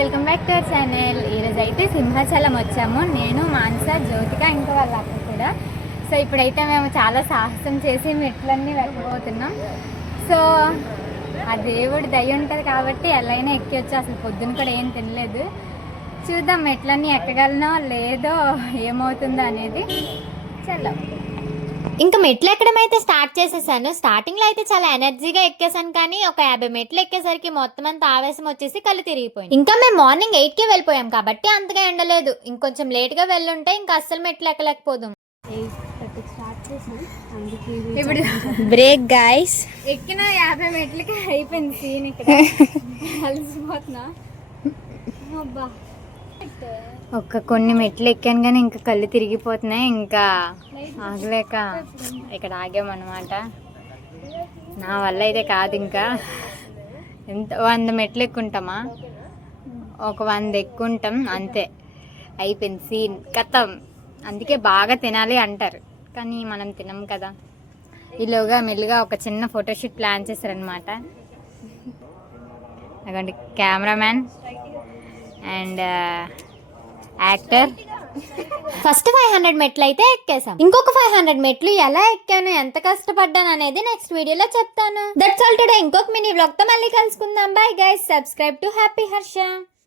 Welcome back to our channel. ఈరోజు అయితే సింహాచలం వచ్చాము. నేను, మానస, జ్యోతిక, ఇంకా వాళ్ళ అక్క కూడా. సో ఇప్పుడైతే మేము చాలా సాహసం చేసి మెట్లన్నీ వెళ్ళిపోతున్నాం. సో ఆ దేవుడి దయ ఉంటుంది కాబట్టి ఎలా అయినా ఎక్కివచ్చు. అసలు పొద్దున్న కూడా ఏం తినలేదు. చూద్దాం మెట్లన్నీ ఎక్కగలనో లేదో, ఏమవుతుందో అనేది. చలో ఇంకా మెట్లు ఎక్కడం అయితే స్టార్ట్ చేసేసాను. స్టార్టింగ్ లో అయితే చాలా ఎనర్జీగా ఎక్కేసాను, కానీ ఒక 50 మెట్లు ఎక్కేసరికి మొత్తం అంతా ఆవేశం వచ్చేసి కళ్ళు తిరిగిపోయింది. ఇంకా మేము మార్నింగ్ 8 కి వెళ్ళిపోయాం కాబట్టి అంతగా ఎండలేదు. ఇంకొంచెం లేట్ గా వెళ్ళుంటే ఇంకా అస్సలు మెట్లు ఎక్కలేకపోదాం. ఇప్పుడు బ్రేక్ గైస్. ఎక్కిన 50 మెట్లకి అయిపోయింది సీన్. ఇక్కడ అలసిపోతున్నా. అబ్బా కొన్ని మెట్లు ఎక్కాను కానీ ఇంకా కళ్ళు తిరిగిపోతున్నాయి. ఇంకా ఆగలేక ఇక్కడ ఆగామన్నమాట. నా వల్ల అయితే కాదు. ఇంకా ఎంత 100 మెట్లు ఎక్కుంటామా? ఒక 100 ఎక్కుంటాం అంతే. అయిపోయింది సీన్ కథం. అందుకే బాగా తినాలి అంటారు, కానీ మనం తినం కదా. ఈలోగా మెల్లిగా ఒక చిన్న ఫోటోషూట్ ప్లాన్ చేశారనమాట. అదండి కెమెరామ్యాన్ అండ్ యాక్టర్. ఫస్ట్ 500 మెట్లు అయితే ఎక్కేసాం. ఇంకొక 500 మెట్లు ఎలా ఎక్కాను, ఎంత కష్టపడ్డాను అనేది నెక్స్ట్ వీడియోలో చెప్తాను. That's all today. ఇంకొక మినీ వ్లాగ్ తో మళ్ళీ కలుసుకుందాం. Bye guys. Subscribe to happy Harsha.